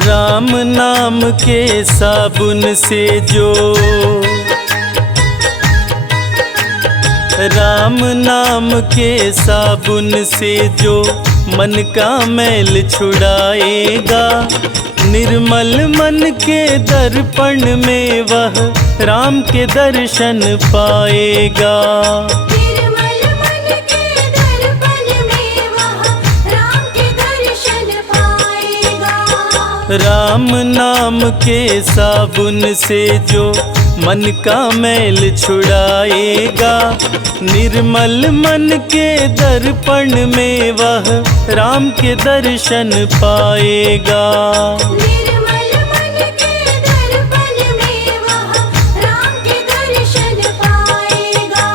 राम नाम के साबुन से जो, राम नाम के साबुन से जो मन का मैल छुड़ाएगा, निर्मल मन के दर्पण में वह राम के दर्शन पाएगा। निर्मल मन के दर्पण में वह राम के दर्शन पाएगा। राम नाम के साबुन से जो मन का मैल छुड़ाएगा, निर्मल मन के दर्पण में वह राम के दर्शन पाएगा। निर्मल मन के दर्पण में वह राम के दर्शन पाएगा।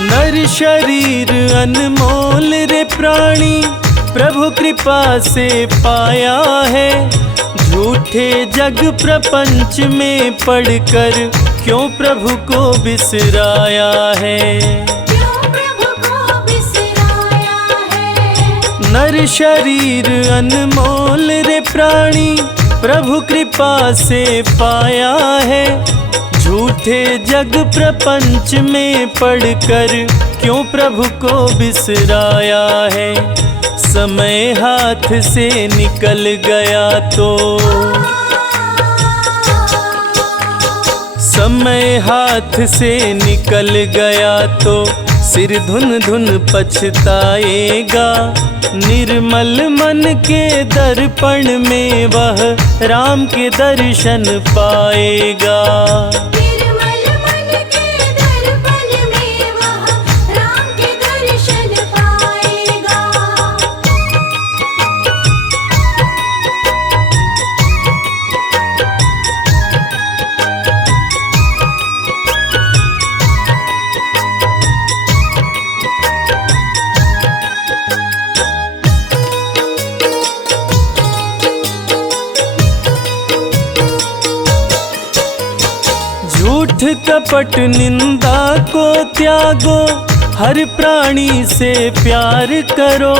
नर शरीर अनमोल रे प्राणी, प्रभु कृपा से पाया है। झूठे जग प्रपंच में पड़कर क्यों प्रभु को बिसराया है। क्यों प्रभु को बिसराया है। नर शरीर अनमोल रे प्राणी, प्रभु कृपा से पाया है। झूठे जग प्रपंच में पड़कर क्यों प्रभु को बिसराया है। समय हाथ से निकल गया तो, समय हाथ से निकल गया तो सिर धुन धुन पछताएगा। निर्मल मन के दर्पण में वह राम के दर्शन पाएगा। निर्मल मन के दर्पण में वह राम के दर्शन पाएगा। झूठ कपट निंदा को त्यागो, हर प्राणी से प्यार करो।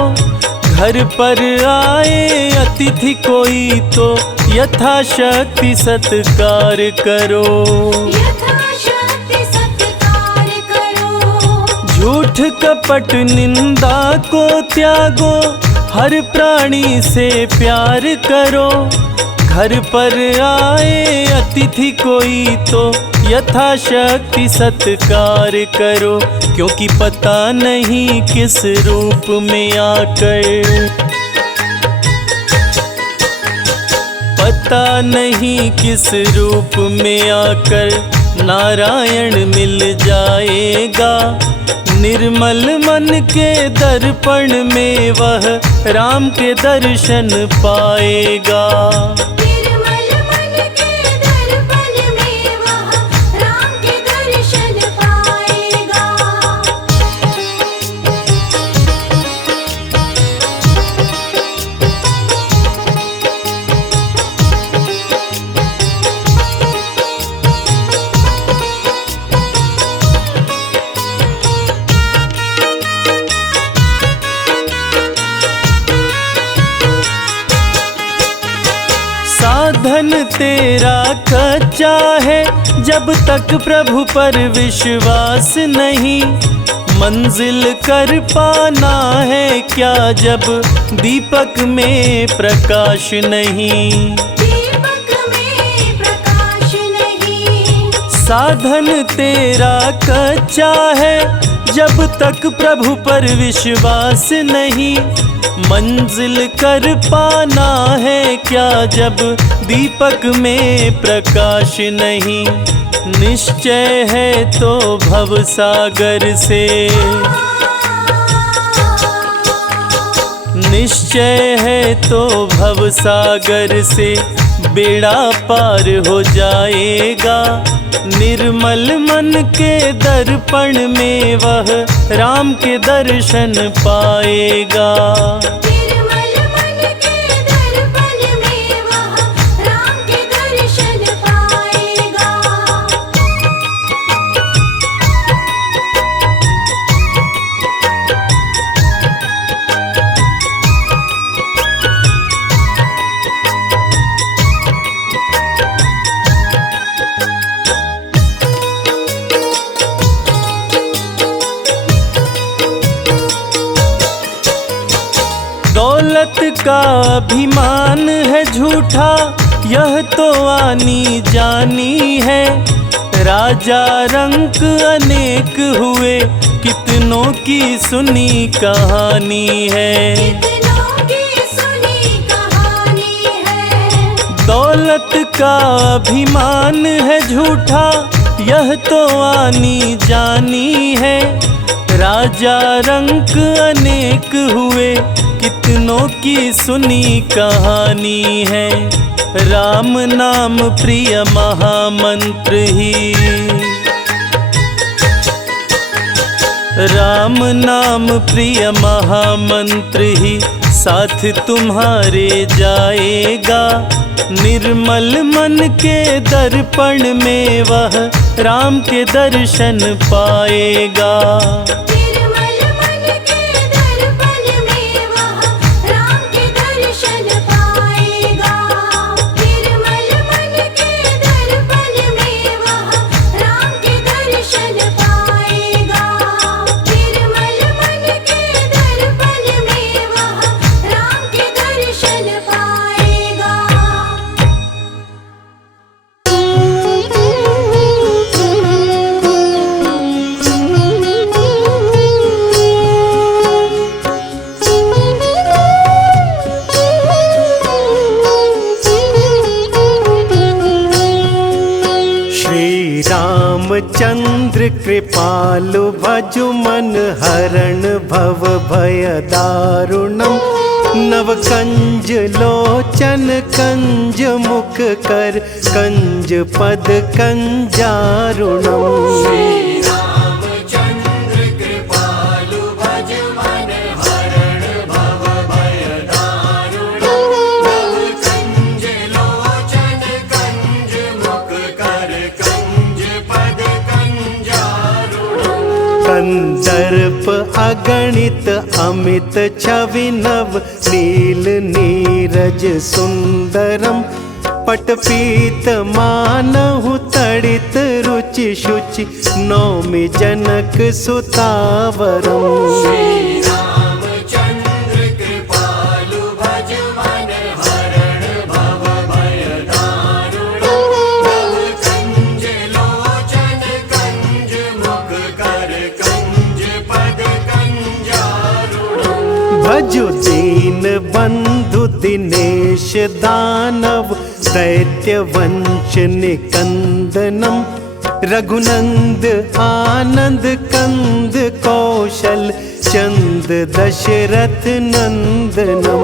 घर पर आए अतिथि कोई तो यथाशक्ति सत्कार करो। यथाशक्ति सत्कार करो। झूठ कपट निंदा को त्यागो, हर प्राणी से प्यार करो। घर पर आए अतिथि कोई तो यथाशक्ति सत्कार करो। क्योंकि पता नहीं किस रूप में आकर, पता नहीं किस रूप में आकर नारायण मिल जाएगा। निर्मल मन के दर्पण में वह राम के दर्शन पाएगा। निर्मल मन के दर्पण में वह राम के दर्शन पाएगा। साधन तेरा कच्चा है, जब तक प्रभु पर विश्वास नहीं। मंजिल कर पाना है क्या जब दीपक में प्रकाश नहीं। दीपक में प्रकाश नहीं। साधन तेरा कच्चा है, जब तक प्रभु पर विश्वास नहीं। मंजिल कर पाना है क्या जब दीपक में प्रकाश नहीं। निश्चय है तो भव सागर से, निश्चय है तो भव सागर से बेड़ा पार हो जाएगा। निर्मल मन के दर्पण में वह राम के दर्शन पाएगा। निर्मल मन के दर्पण में वह राम के दर्शन पाएगा। दौलत का अभिमान है झूठा, यह तो आनी जानी है। राजा रंक अनेक हुए, कितनों की सुनी कहानी है। कितनों की सुनी कहानी है। दौलत का अभिमान है झूठा, यह तो आनी जानी है। राजा रंक अनेक हुए, कितनों की सुनी कहानी है। राम नाम प्रिय महामंत्र ही, राम नाम प्रिय महामंत्र ही साथ तुम्हारे जाएगा। निर्मल मन के दर्पण में वह राम के दर्शन पाएगा। निर्मल मन के दर्पण में वह राम के दर्शन पाएगा। निर्मल मन के दर्पण में वह राम के दर्शन पाएगा। निर्मल मन के दर्पण में वह राम के दर्शन पाएगा। श्री रामचंद्र कृपालु भजु मन हरण भव भय दारुणम। नव कंज लोचन कंज मुख कर कंज पद कंजारुणम। कंदर्प अगणित अमित छवि नव नील नीरज सुंदरम। पटपीत मानहु तड़ित रुचि शुचि नौमि जनक सुतावरम। भजु दीन बंधु दिनेश दानव दैत्य वंश निकंदनम। रघुनंद आनंद कंद कौशल चंद दशरथ नंदनम।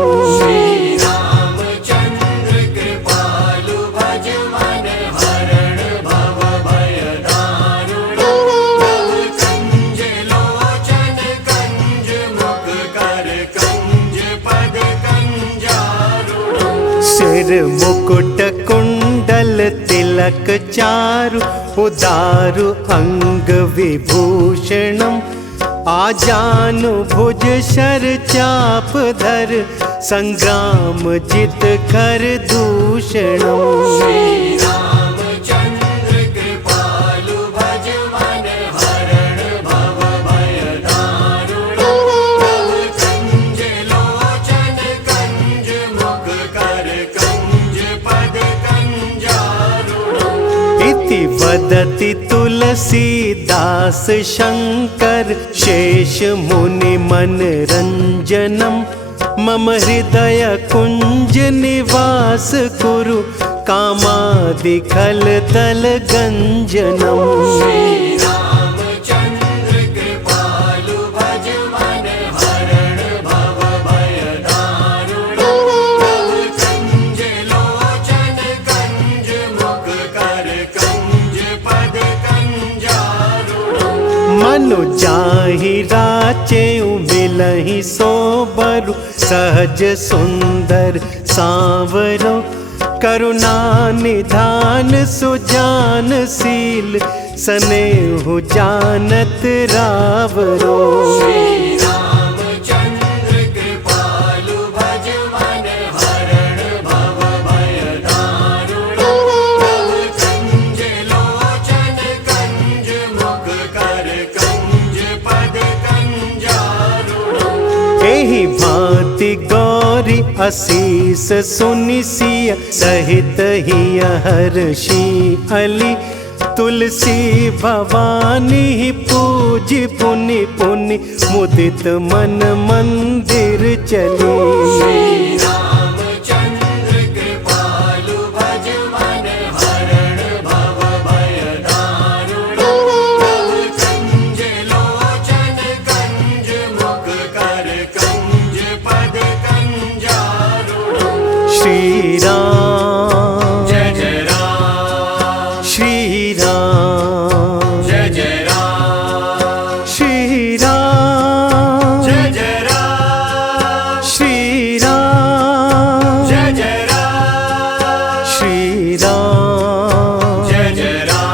सिर मुकुट कुंडल तिलक चारु उदारु अंग विभूषणम। आजानु भुज शर चाप धर संग्राम जित कर दूषणम। वदति तुलसीदास शंकर शेष मुनि मन रंजनम। मम हृदय कुंज निवास कुरु कामादि खल तल गंजनम। माही राचे मिलहि सोबरु सहज सुंदर सांवरो करुणा निधान सुजान शील स्नेहु जानत रावरो एहि भांति गौरी असीस सुनिसिय सहित ही हर्षि अली तुलसी भवानी पूजी पुनि पुनि मुदित मन मंदिर चली श्री राम जय जय राम, श्री राम जय जय राम, श्री राम जय जय राम, श्री राम जय जय राम, श्री राम जय जय राम।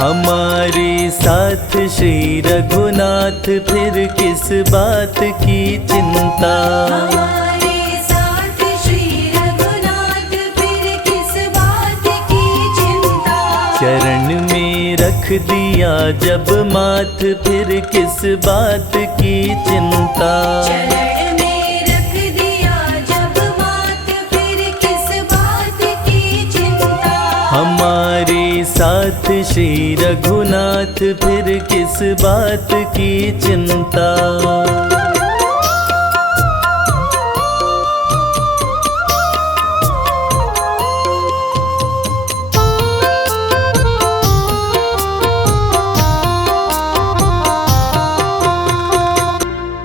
हमारे साथ श्री रघुनाथ फिर किस बात की चिंता। हमारे साथ श्री रघुनाथ फिर किस बात की चिंता। चरण में रख दिया जब माथ फिर किस बात की चिंता। चरण में रख दिया जब मात फिर किस बात की चिंता। हमारे साथ श्री रघुनाथ फिर किस बात की चिंता।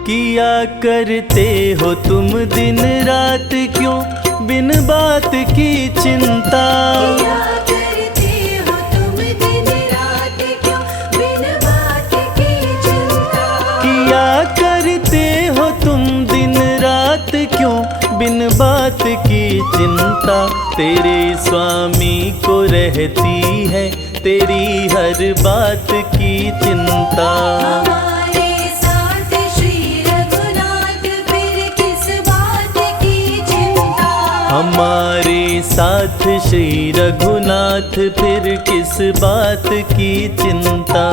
किया करते हो तुम दिन रात क्यों बिन बात की चिंता। क्या करते हो तुम दिन रात क्यों बिन बात की चिंता। किया करते हो तुम दिन रात क्यों बिन बात की चिंता। तेरे स्वामी को रहती है तेरी हर बात की चिंता। हमारे साथ श्री रघुनाथ फिर किस बात की चिंता। हमारे साथ श्री रघुनाथ फिर किस बात की चिंता।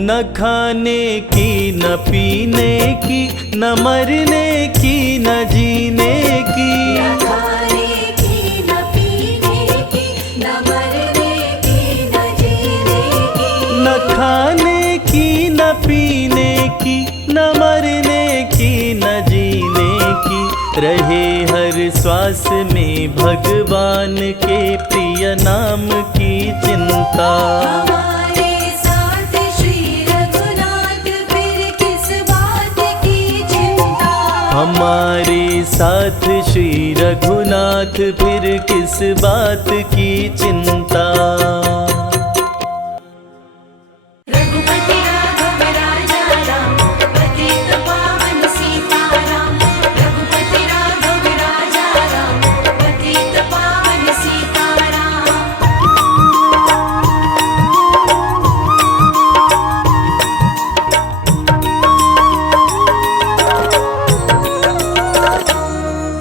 न खाने की न पीने की न मरने की न जीने की। न खाने की न पीने की न मरने की न जीने की। न खाने की न पीने की न मरने की न जीने की। रहे हर श्वास में भगवान के प्रिय नाम की चिंता। हमारे साथ श्री रघुनाथ फिर किस बात की चिंता। हमारे साथ श्री रघुनाथ फिर किस बात की चिंता। रघुपति राघव राजा राम पतित पावन सीताराम। रघुपति राघव राजा राम पतित पावन सीताराम।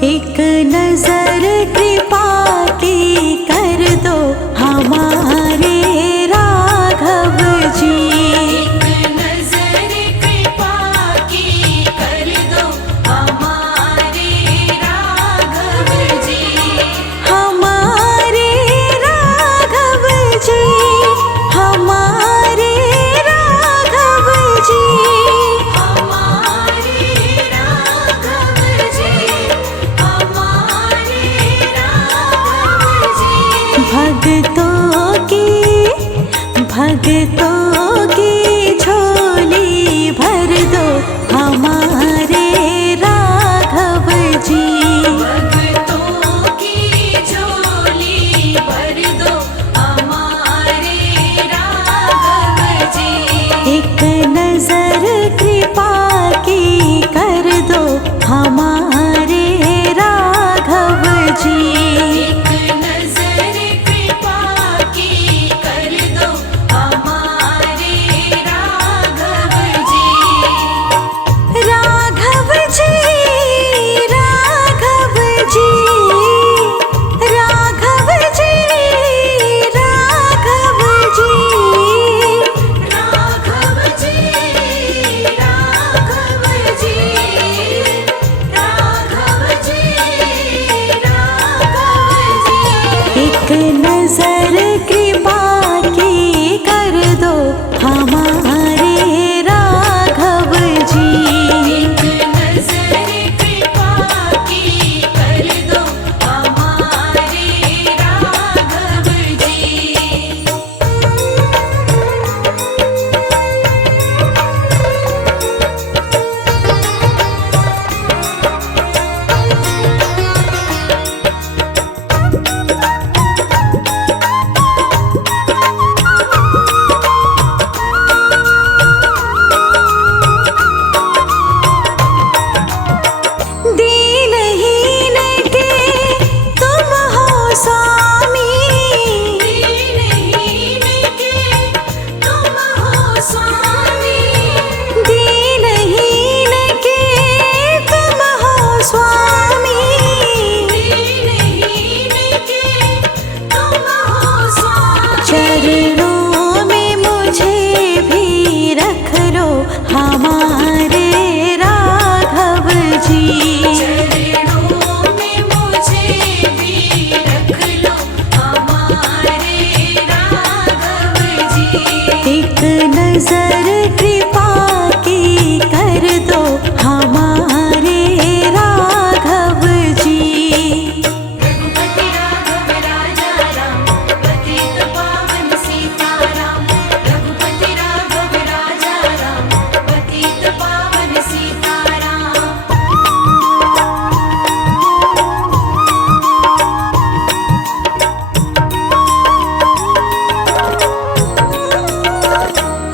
एक नजर कृपा की कर दो हमारे भक्तों की झोली भर दो हमारे राघव जी। भक्तों की झोली भर दो हमारे राघव जी। एक नजर कृपा की कर दो हमारे राघव जी। एक नजर कृपा की कर दो हमारे राघव जी। राघव जी, राघव जी, राघव जी, राघव जी, राघव जी, राघव जी, राघव जी, राघव जी। एक नजर कृपा की कर दो हमारे राघव जी। एक नजर कृपा की कर दो हमारे राघव जी। दीनहीन के तुम हो स्वामी। दीनहीन के तुम हो स्वामी। दीनहीन के तुम हो स्वामी। दीनहीन के तुम हो स्वामी। चरणों में मुझे भी रख लो हमारे राघव जी। चरणों में मुझे भी रख लो हमारे राघव जी। एक नजर कृपा की कर दो हमारे राघव जी। रघुपति राघव राजा राम, पतित पावन सीताराम। रघुपति राघव राजा राम, पतित पावन सीताराम।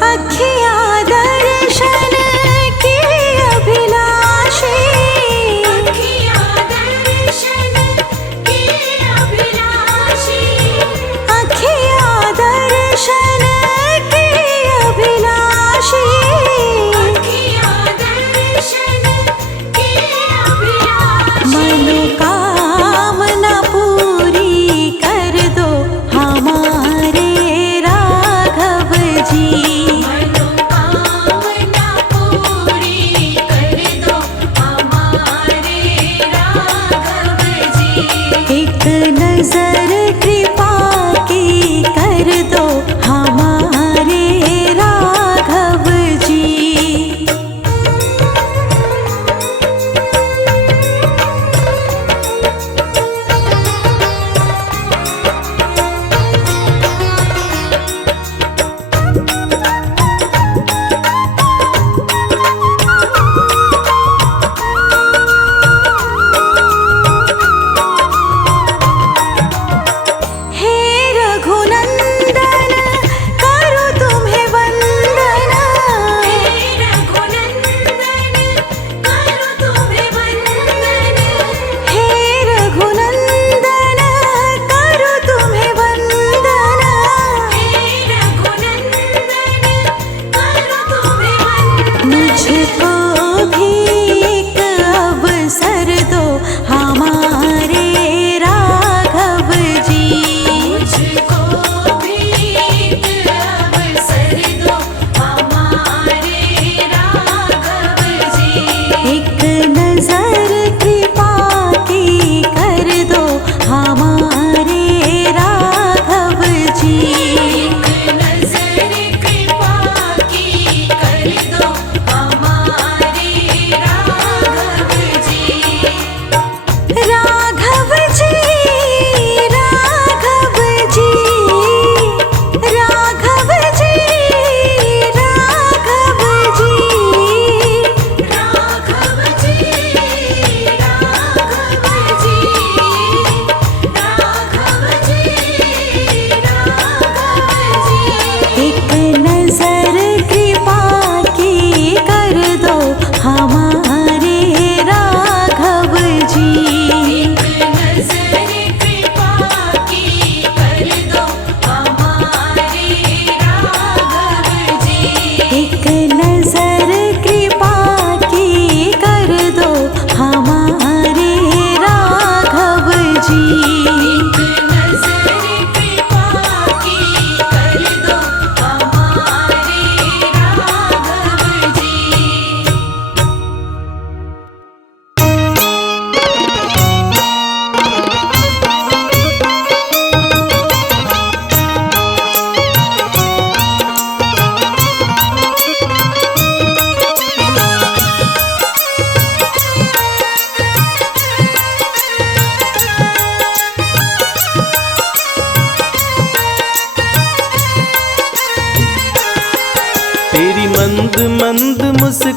अखिया दर्शन की अभिलाषी। अखिया दर्शन की अभिलाषी। अखिया दर्शन की अभिलाषी। अखिया दर्शन की अभिलाषी। मनोकामना पूरी कर दो हमारे राघव जी। मनोकामना पूरी कर दो हमारे राघव जी। एक नजर कृपा की कर दो हमारे राघव जी।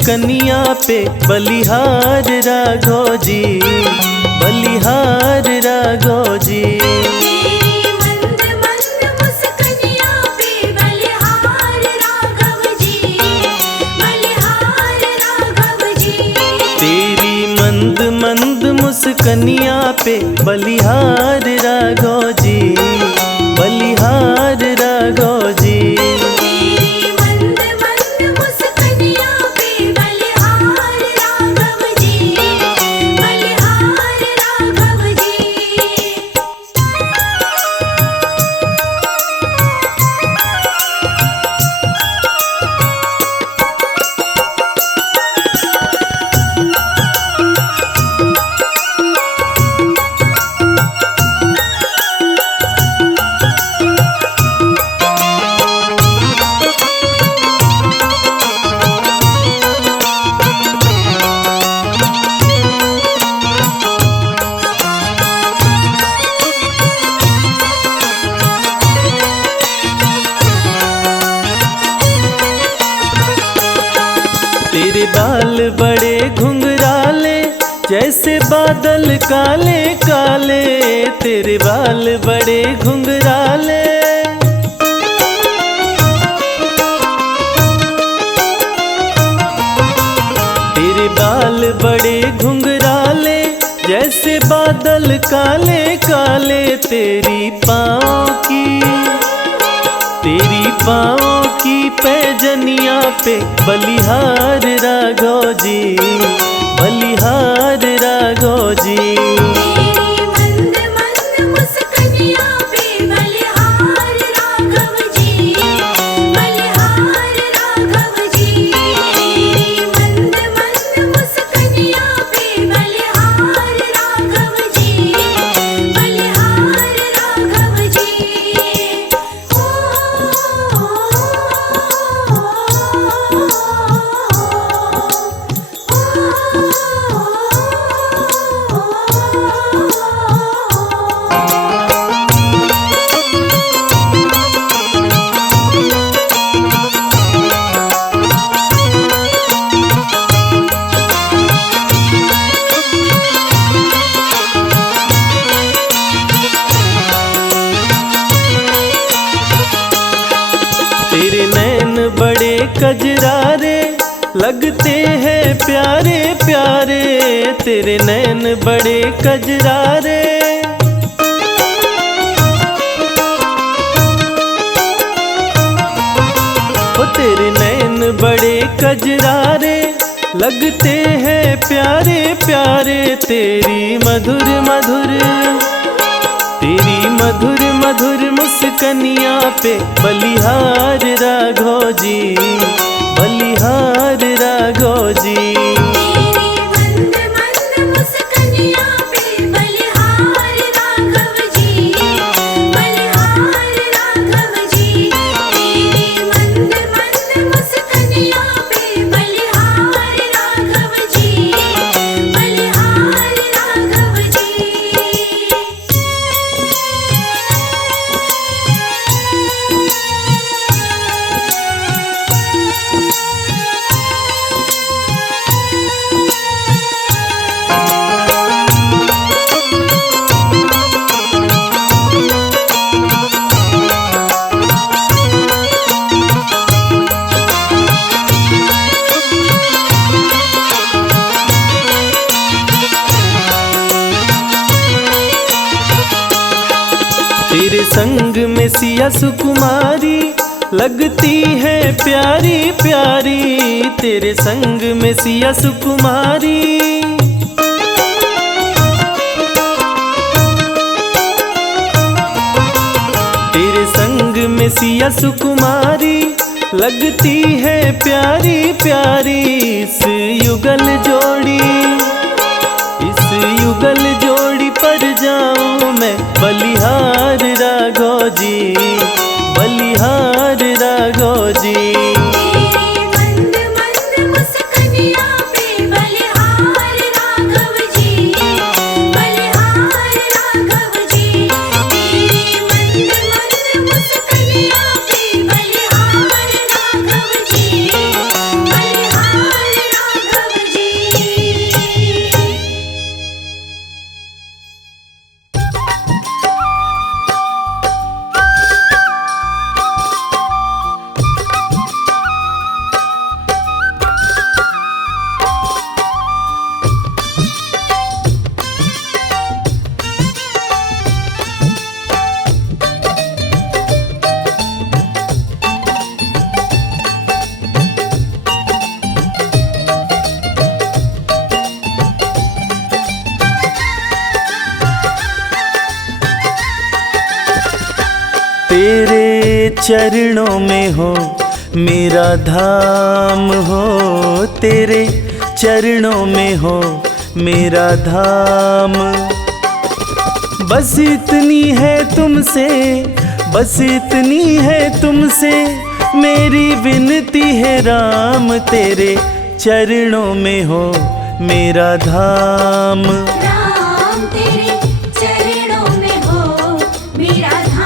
मुस्कनिया पे बलिहार राघव जी, बलिहार राघव जी। तेरी मंद मंद मुस्कनिया पे बलिहार राघव जी, बलिहार राघव जी। तेरी मंद मंद मुस्कनिया पे बलिहार राघव जी, बलिहार राघव जी। तेरी मंद मंद मुस्कनिया पे बलिहार राघव जी, बलिहार राघव जी। तेरे बाल बड़े घुंघराले जैसे बादल काले काले, तेरे बाल बड़े घुंघराले। तेरे बाल बड़े घुंघराले जैसे बादल काले काले। तेरी पाँव की पैजनिया पे बलिहार राघव जी, बलिहार राघव जी। तेरी मंद मंद मुस्कनिया पे बलिहार राघव जी, बलिहार राघव जी। तेरी मंद मंद मुस्कनिया पे बलिहार राघव जी, बलिहार राघव जी। तेरे नैन बड़े कजरारे लगते हैं प्यारे प्यारे, तेरे नैन बड़े कजरारे। ओ तेरे नैन बड़े कजरारे लगते हैं प्यारे प्यारे। तेरी मधुर मधुर मुस्कनिया पे बलिहार राघव जी, बलिहार राघव जी। तेरी मंद मंद मुस्कनिया पे बलिहार राघव जी, बलिहार राघव जी। तेरी मंद मंद मुस्कनिया पे बलिहार राघव जी, बलिहार राघव जी। तेरे संग में सिया सुकुमारी लगती है प्यारी प्यारी, तेरे संग में सिया सुकुमारी। तेरे संग में सिया सुकुमारी लगती है प्यारी प्यारी। इस युगल जोड़ी पर जाऊं मैं बलिहार राघव जी, बलिहार राघव जी। तेरी मंद मंद मुस्कनिया पे बलिहार राघव जी, बलिहार राघव जी। तेरी मंद मंद मुस्कनिया पे बलिहार राघव जी, बलिहार चरणों में हो मेरा धाम हो, तेरे चरणों में हो मेरा धाम। बस इतनी है तुमसे, बस इतनी है तुमसे मेरी विनती है राम, तेरे चरणों में हो मेरा धाम। राम तेरे चरणों में हो मेरा धाम।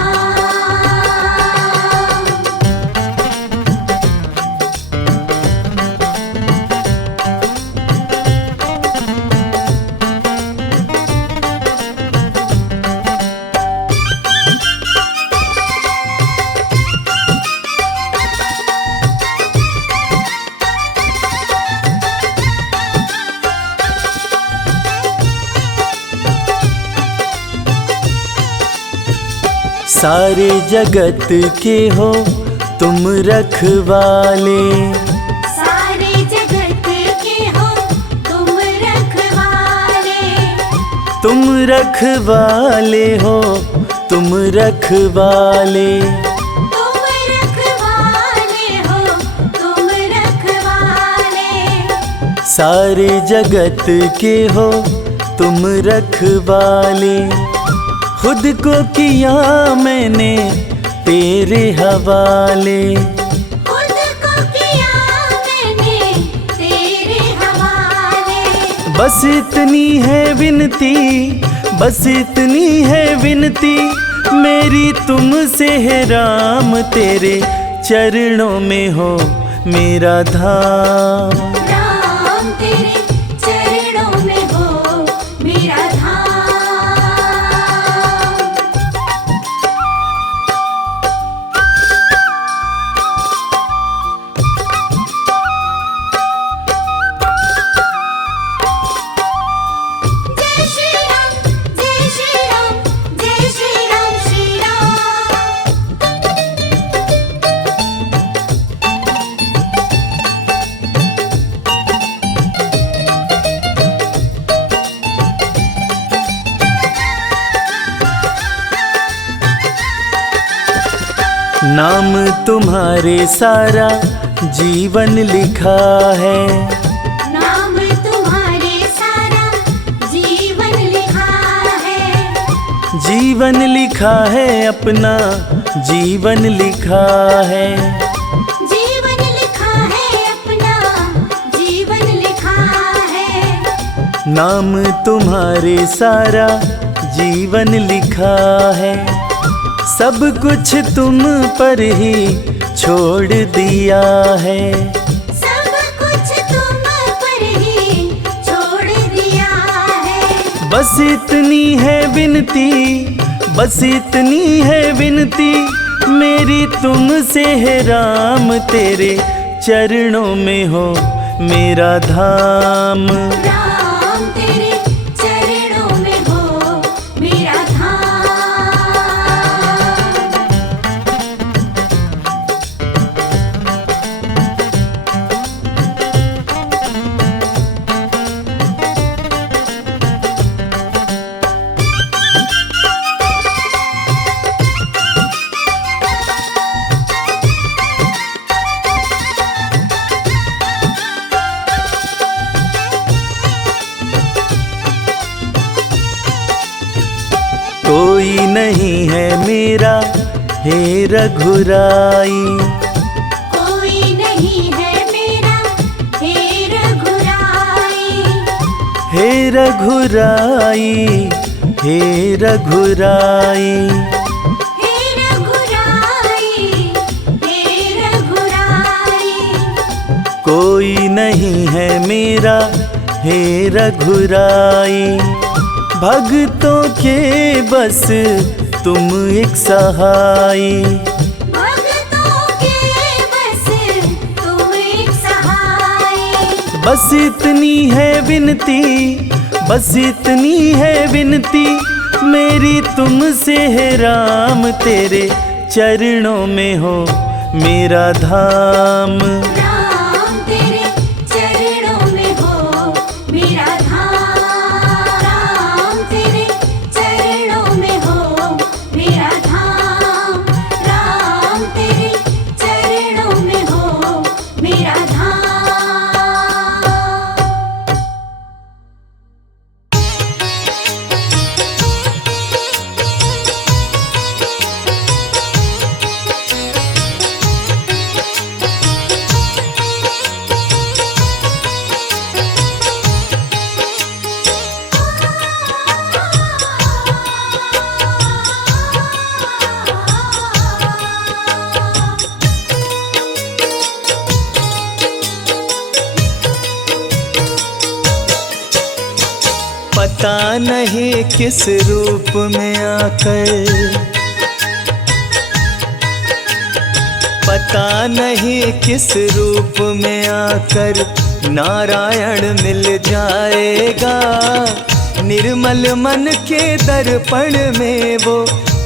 सारे जगत के हो तुम रखवाले, सारे जगत के हो तुम रखवाले। तुम रखवाले हो, तुम रखवाले। तुम रखवाले हो, तुम रखवाले। सारे जगत के हो तुम रखवाले, खुद को किया मैंने तेरे हवाले। खुद को किया मैंने तेरे हवाले। बस इतनी है विनती, बस इतनी है विनती मेरी तुमसे है राम, तेरे चरणों में हो मेरा धाम। राम तेरे चरणों में हो मेरा धाम। जय श्री राम, जय श्री राम, जय श्री राम, श्री राम। नाम तुम्हारे सारा जीवन लिखा है, नाम तुम्हारे सारा जीवन लिखा है। जीवन लिखा है अपना जीवन लिखा है। जीवन लिखा है अपना जीवन लिखा है। नाम तुम्हारे सारा जीवन लिखा है, सब कुछ तुम पर ही छोड़ दिया है। सब कुछ तुम पर ही छोड़ दिया है। बस इतनी है विनती, बस इतनी है विनती मेरी तुमसे है राम, तेरे चरणों में हो मेरा धाम। राम तेरे चरणों में हो मेरा धाम। कोई नहीं है मेरा हे रघुराई, कोई नहीं है मेरा हे रघुराई। हे रघुराई, हे रघुराई। हे रघुराई, हे रघुराई। कोई नहीं है मेरा हे रघुराई, भक्तों के बस तुम एक सहाई। भक्तों के बस तुम एक सहाय। बस इतनी है विनती, बस इतनी है विनती मेरी तुमसे है राम, तेरे चरणों में हो मेरा धाम। राम तेरे चरणों में हो मेरा धाम। राम तेरे चरणों में हो मेरा धाम। राम तेरे पता नहीं किस रूप में आकर, पता नहीं किस रूप में आकर नारायण मिल जाएगा। निर्मल मन के दर्पण में वो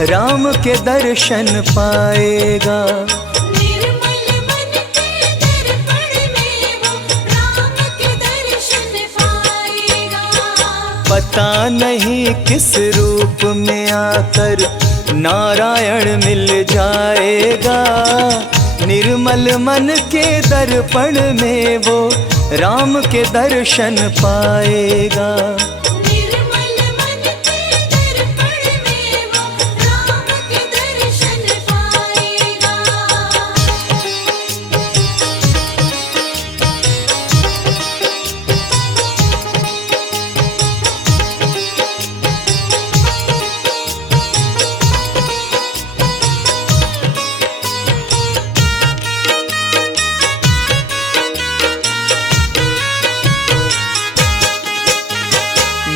राम के दर्शन पाएगा। निर्मल मन के दर्पण में वो राम के दर्शन पाएगा। पता नहीं किस रूप में आकर नारायण मिल जाएगा। निर्मल मन के दर्पण में वो राम के दर्शन पाएगा। निर्मल मन के दर्पण में वो राम के दर्शन पाएगा।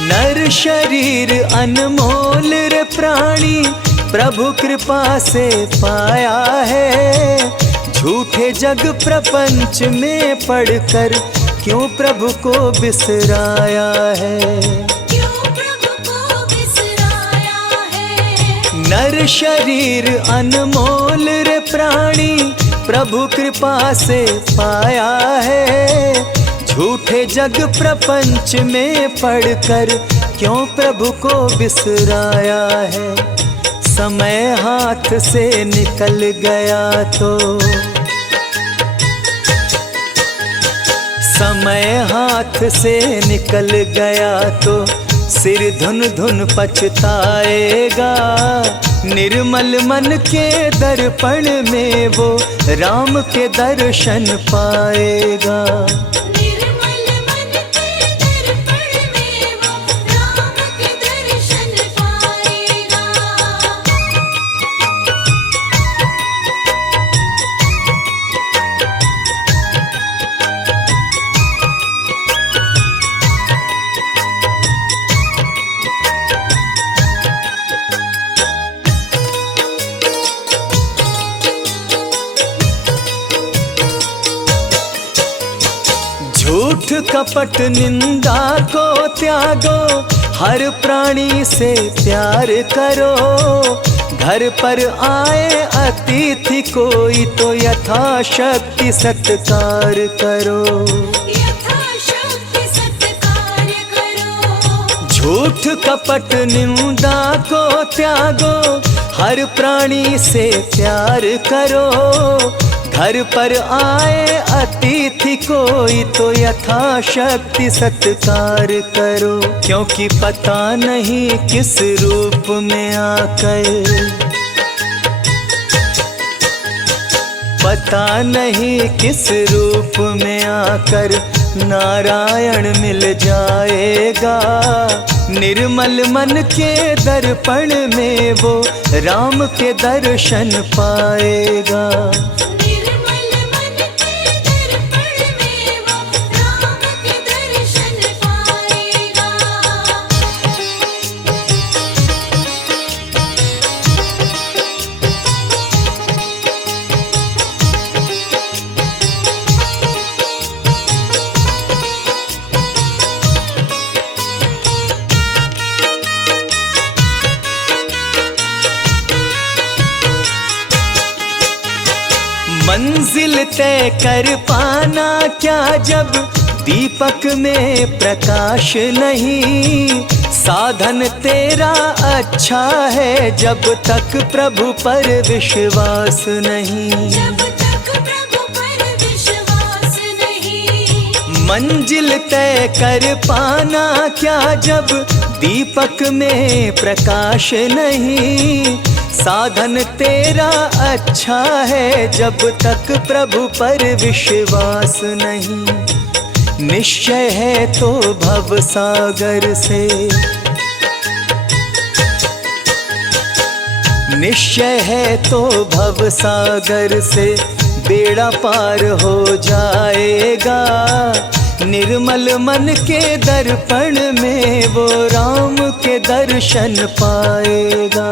नर शरीर अनमोल रे प्राणी प्रभु कृपा से पाया है। झूठे जग प्रपंच में पड़कर क्यों प्रभु को बिसराया है। क्यों प्रभु को बिसराया है। नर शरीर अनमोल रे प्राणी प्रभु कृपा से पाया है। झूठे जग प्रपंच में पड़कर क्यों प्रभु को बिसराया है। समय हाथ से निकल गया तो, समय हाथ से निकल गया तो सिर धुन धुन पछताएगा। निर्मल मन के दर्पण में वो राम के दर्शन पाएगा। निर्मल मन के दर्पण में वो राम के दर्शन पाएगा। झूठ कपट निंदा को त्यागो, हर प्राणी से प्यार करो। घर पर आए अतिथि कोई तो यथाशक्ति सत्कार करो। यथाशक्ति सत्कार करो। झूठ कपट निंदा को त्यागो, हर प्राणी से प्यार करो। घर पर आए अतिथि कोई तो यथाशक्ति सत्कार करो। क्योंकि पता नहीं किस रूप में आकर, पता नहीं किस रूप में आकर नारायण मिल जाएगा। निर्मल मन के दर्पण में वो राम के दर्शन पाएगा। निर्मल मन के दर्पण में वो राम के दर्शन पाएगा। मंजिल तय कर पाना क्या जब दीपक में प्रकाश नहीं। साधन तेरा अच्छा है जब तक प्रभु पर विश्वास नहीं। जब तक प्रभु पर विश्वास नहीं। मंजिल तय कर पाना क्या जब दीपक में प्रकाश नहीं। साधन तेरा अच्छा है जब तक प्रभु पर विश्वास नहीं। निश्चय है तो भव सागर से, निश्चय है तो भव सागर से बेड़ा पार हो जाएगा। निर्मल मन के दर्पण में वो राम दर्शन पाएगा।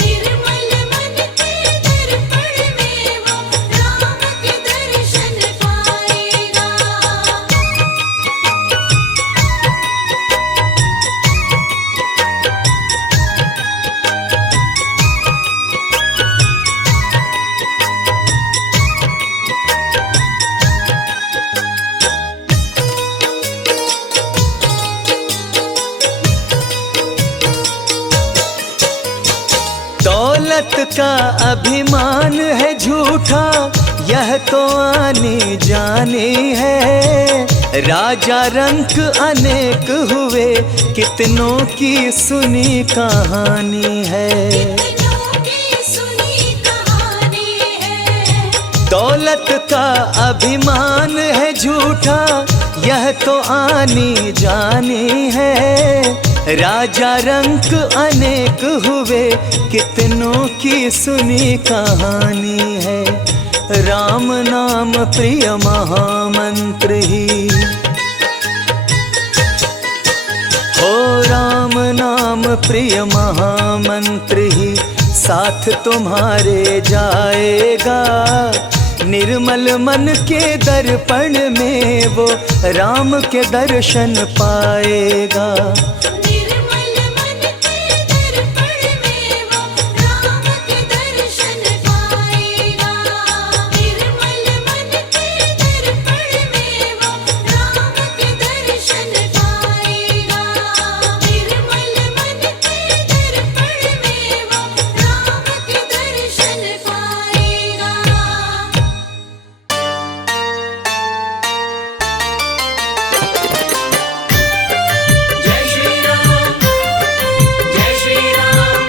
निर्मल मन के दर्पण में वो राम के दर्शन पाएगा। दौलत का अभिमान है झूठा, यह तो आने जाने है। राजा रंक अनेक हुए, कितनों की सुनी कहानी है। कितनों की सुनी कहानी है। दौलत का अभिमान है झूठा, यह तो आनी जानी है। राजा रंक अनेक हुए, कितनों की सुनी कहानी है। राम नाम प्रिय महामंत्र ही, हो राम नाम प्रिय महामंत्र ही साथ तुम्हारे जाएगा। निर्मल मन के दर्पण में वो राम के दर्शन पाएगा। निर्मल मन के दर्पण में वो राम के दर्शन पाएगा। निर्मल मन के दर्पण में वो राम के दर्शन पाएगा। निर्मल मन के दर्पण में वो राम के दर्शन पाएगा। जय श्री राम, जय श्री राम,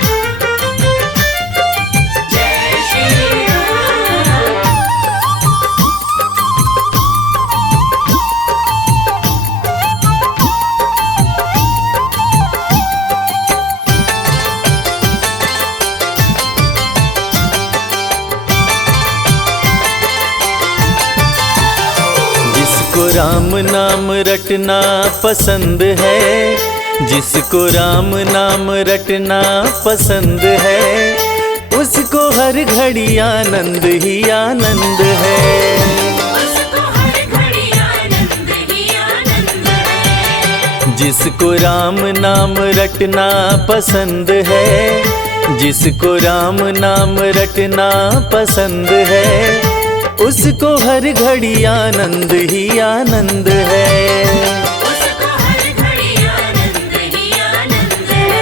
जय श्री राम। जिसको राम नाम रटना पसंद है, जिसको राम नाम रटना पसंद है, उसको हर घड़ी आनंद ही आनंद है। उसको हर घड़ी आनंद ही आनंद है। जिसको राम नाम रटना पसंद है, जिसको राम नाम रटना पसंद है, उसको हर घड़ी आनंद ही आनंद है। उसको हर घड़ी आनंद ही आनंद है।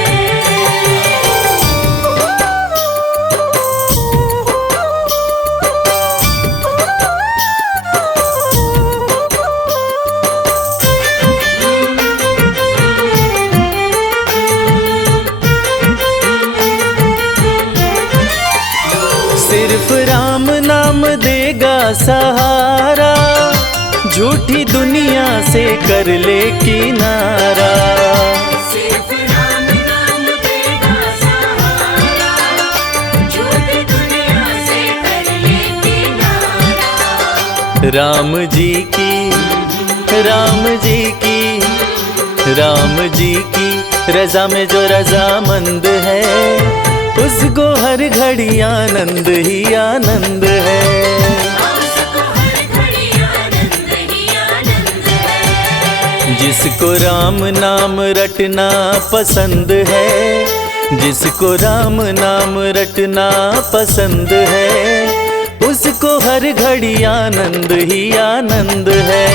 सिर्फ राम नाम देगा सहारा, झूठी दुनिया से कर ले किनारा। सिर्फ राम नाम देगा सहारा, झूठी दुनिया से कर ले किनारा। राम जी की, राम जी की, राम जी की रजा में जो रजामंद है, उसको हर घड़ी आनंद ही आनंद है। उसको हर घड़ी आनंद ही आनंद है। जिसको राम नाम रटना पसंद है, जिसको राम नाम रटना पसंद है, उसको हर घड़ी आनंद ही आनंद है।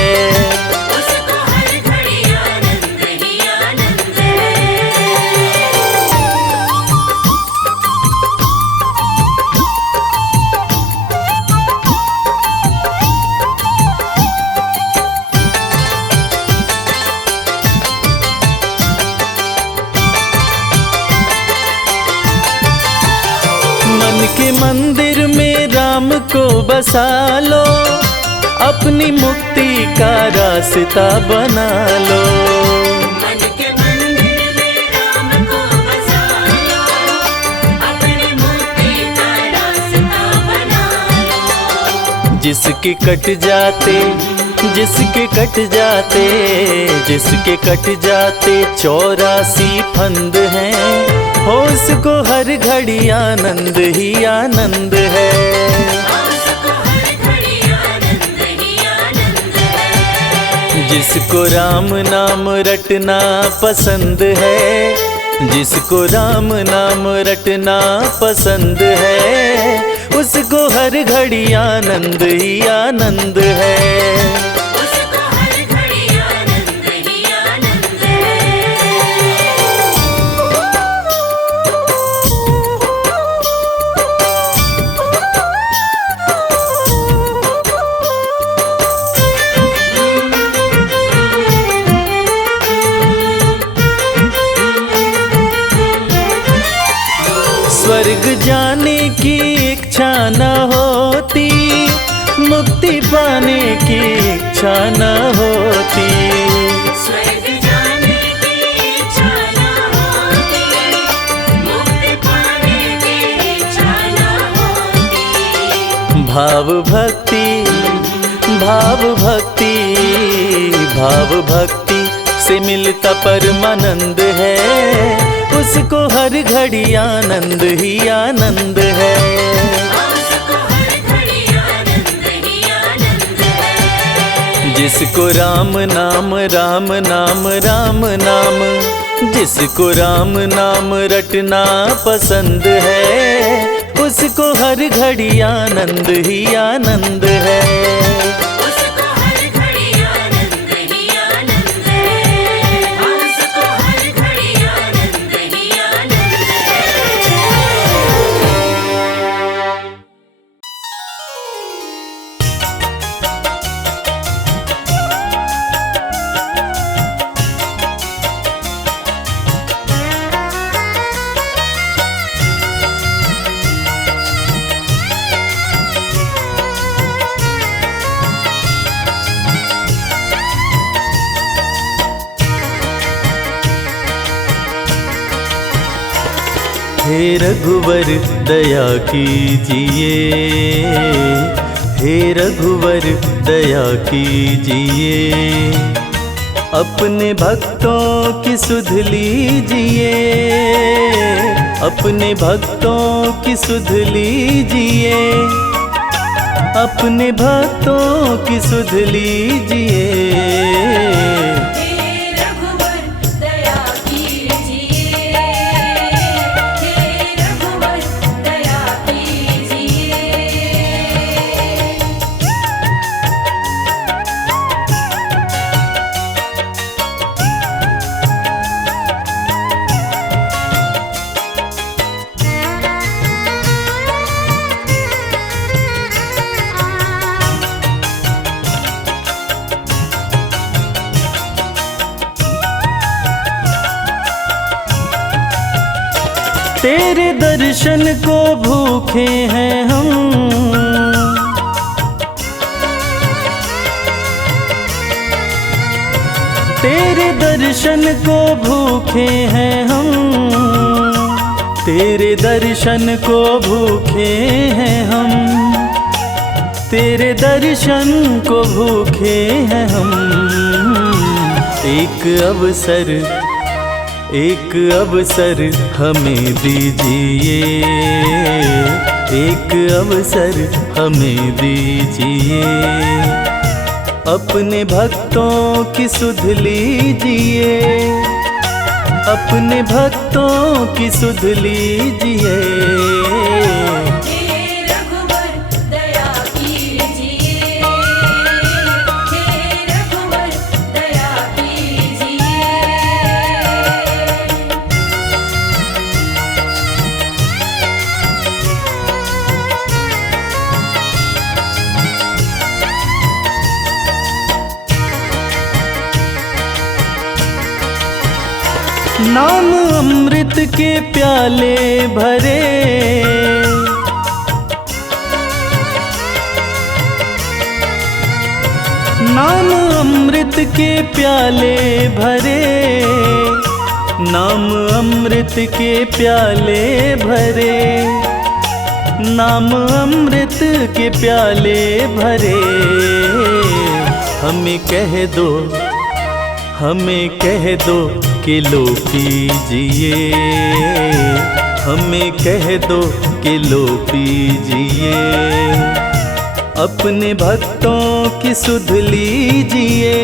उसको हर घड़ी आनंद ही आनंद है। मन के मंदिर में राम को बसा लो, अपनी मुक्ति का रास्ता बना लो। मन के मंदिर में राम को बसा लो, अपनी मुक्ति का रास्ता बना लो। जिसके कट जाते जिसके कट जाते 84 फंद हैं, हो उसको हर घड़ी आनंद ही आनंद है। जिसको राम नाम रटना पसंद है, जिसको राम नाम रटना पसंद है, उसको हर घड़ी आनंद ही आनंद है। स्वर्ग जाने की इच्छा न होती, मुक्ति पाने की इच्छा न होती। स्वर्ग जाने की इच्छा न होती, मुक्ति पाने की इच्छा न होती। भाव भक्ति से मिलता परमानंद है, उसको हर घड़ी आनंद ही आनंद है। जिसको राम नाम जिसको राम नाम रटना पसंद है, उसको हर घड़ी आनंद ही आनंद है। हे रघुवर दया कीजिए, हे रघुवर दया कीजिए, अपने भक्तों की सुध लीजिए, अपने भक्तों की सुध लीजिए, अपने भक्तों की सुध लीजिए। तेरे दर्शन को भूखे हैं हम, तेरे दर्शन को भूखे हैं हम, तेरे दर्शन को भूखे हैं हम, तेरे दर्शन को भूखे हैं हम। एक अवसर हमें दीजिए, एक अवसर हमें दीजिए, अपने भक्तों की सुध लीजिए, अपने भक्तों की सुध लीजिए। नाम अमृत के प्याले भरे, नाम अमृत के प्याले भरे, नाम अमृत के प्याले भरे, नाम अमृत के प्याले भरे, हमें कह दो कि लो पीजिए, हमें कह दो कि लो पीजिए, अपने भक्तों की सुध लीजिए,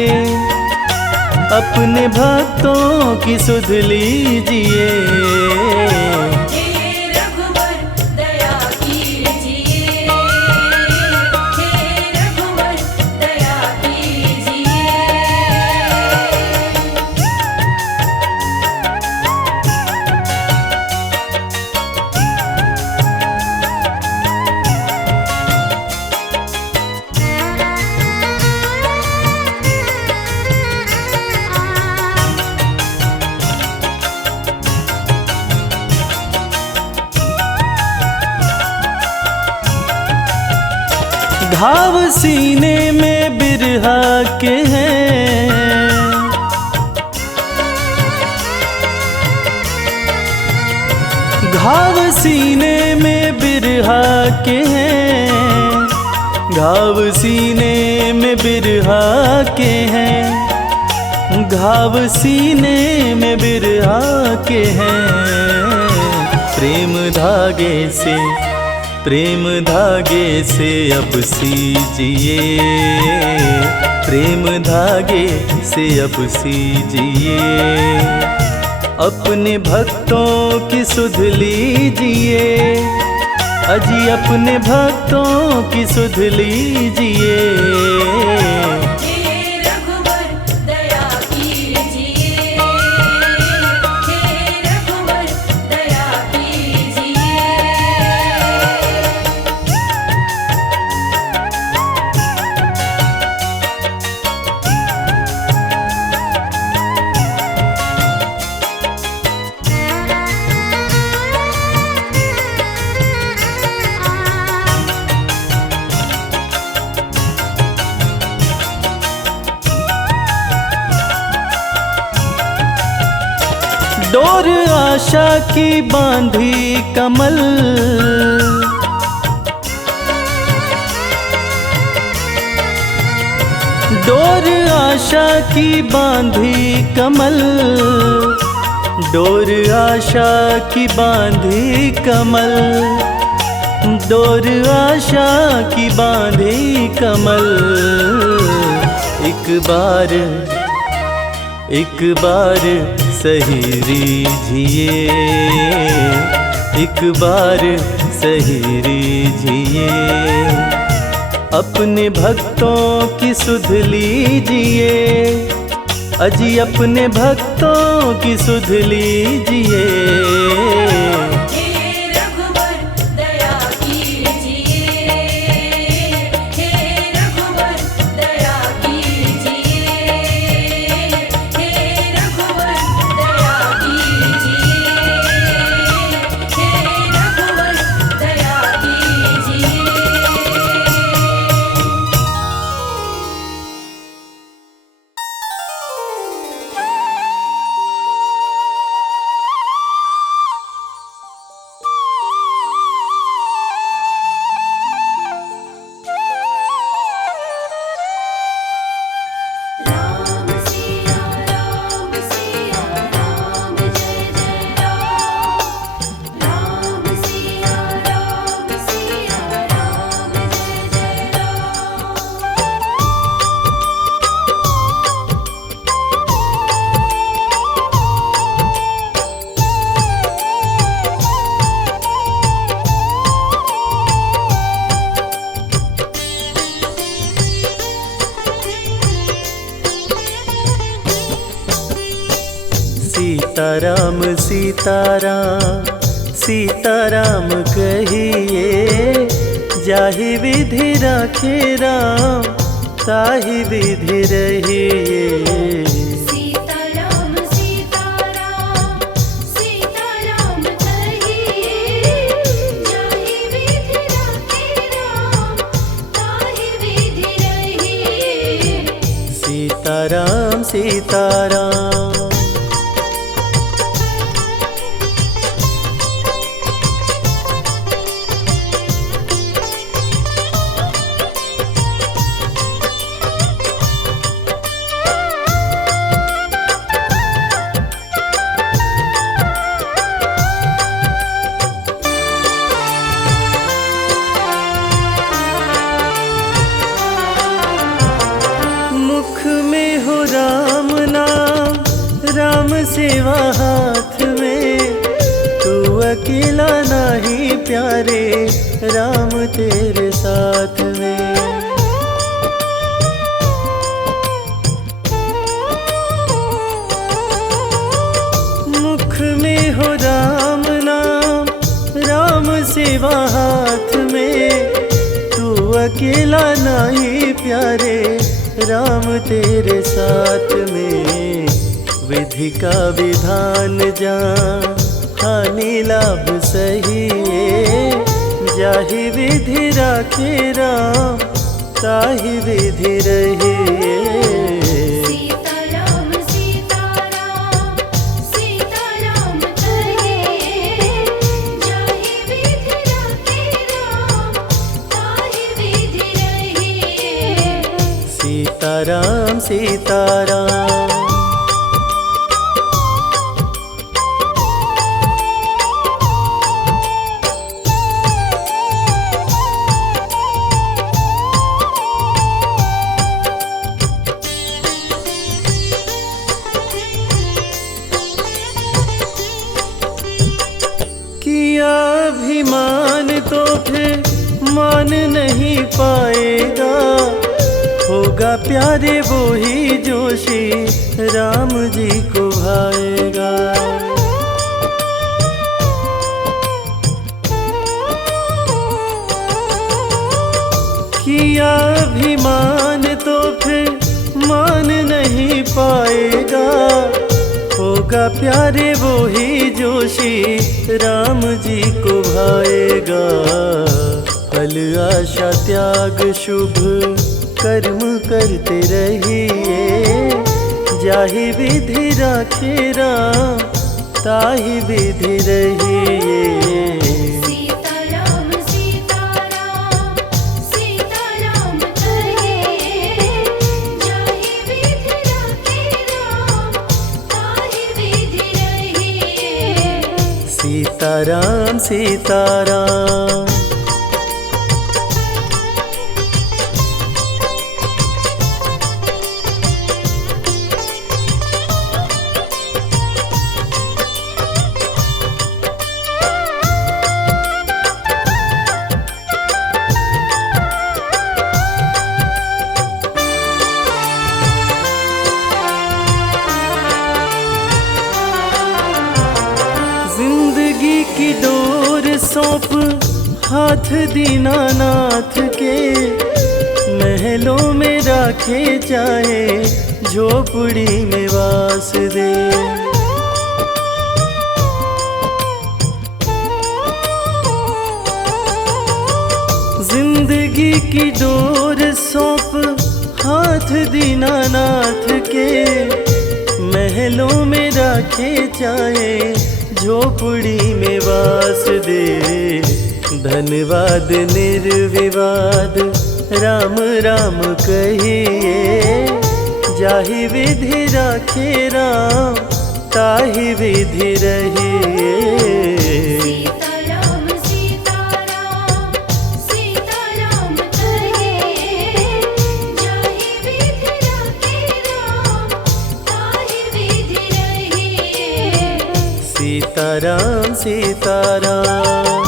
अपने भक्तों की सुध लीजिए। हे रघुवर दया कीजिए, हे रघुवर दया कीजिए। घाव सीने में बिरहा के हैं, घाव सीने में बिरहा के हैं, घाव सीने में बिरहा के हैं, घाव सीने में बिरहा के हैं। प्रेम धागे से अब सीजिए, प्रेम धागे से अब सीजिए, अपने भक्तों की सुध लीजिए, अजी अपने भक्तों की सुध लीजिए। हे रघुवर दया कीजिए, हे रघुवर दया कीजिए। डोर आशा की बांधी कमल, डोर आशा की बांधी कमल, डोर आशा की बांधी कमल, डोर आशा की बांधी कमल। एक बार सही रीझिए, एक बार सही रीझिए, अपने भक्तों की सुध लीजिए, अजी अपने भक्तों की सुध लीजिए। हे रघुवर दया कीजिए, हे रघुवर दया कीजिए, हे रघुवर दया कीजिए, हे रघुवर दया कीजिए। राम सिया राम जय जय राम, राम सिया राम जय जय सीताराम सीताराम सीताराम कहिए, जाहि विधि राखे राम ताहि विधि रहिए। सीताराम सीताराम सीताराम कहिए, जाहि विधि राखे राम ताहि विधि रहिए। सीताराम सीताराम। अकेला नहीं प्यारे राम तेरे साथ में। मुख में हो राम नाम, राम सेवा हाथ में, तू अकेला नहीं प्यारे राम तेरे साथ में। विधि का विधान जान हानि लाभ सही, जाहि विधि राखे राम ताहि विधि रही। सीताराम सीताराम सीताराम कहे, जाहि विधि राखे राम ताहि विधि रही। सीताराम सीताराम। किया अभिमान तो फिर मान नहीं पाएगा, होगा प्यारे वो ही जो श्री राम जी को भाएगा। किया अभिमान तो फिर मान नहीं पाएगा, होगा प्यारे वो ही जो श्री राम जी को भाएगा। फल आशा त्याग शुभ कर्म करते रहिए, जाहि विधि राखे राम ताहि विधि रहिए। सीताराम सीताराम सीताराम कहे, जाहि विधि राखे राम ताहि विधि रही। सीताराम सीताराम। जिंदगी की डोर सौंप हाथ दीनानाथ के, महलों में राखे चाहे झोपड़ी में वास दे। जिंदगी की डोर सौंप हाथ दीनानाथ के, महलों में राखे चाहे झोपड़ी में वास दे। धन्यवाद निर्विवाद राम राम कहिए, जाहि विधि राखे राम ताहि विधि रहिए। सीताराम सीताराम सीताराम कहे, जाहि विधि राखे राम ताहि विधि रही। सीताराम सीताराम।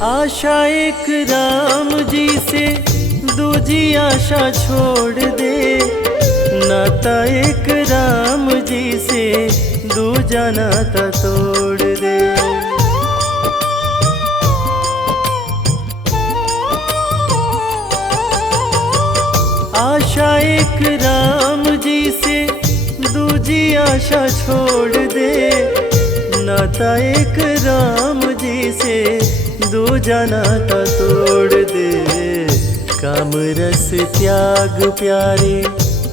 आशा एक राम जी से दूजी आशा छोड़ दे, नाता एक राम जी से दूजा नाता तोड़ दे। आशा एक राम जी से दूजी आशा छोड़ दे, नाता एक राम जी से दूजा नाता तोड़ दे। काम रस त्याग प्यारे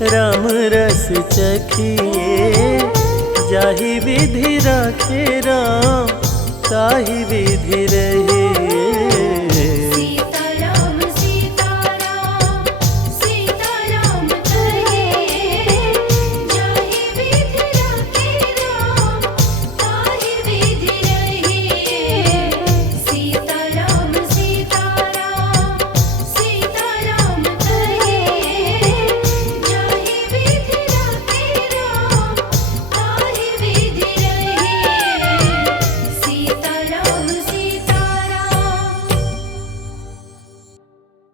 राम रस चखिए, जाहि विधि राखे राम ताहि विधि रहे।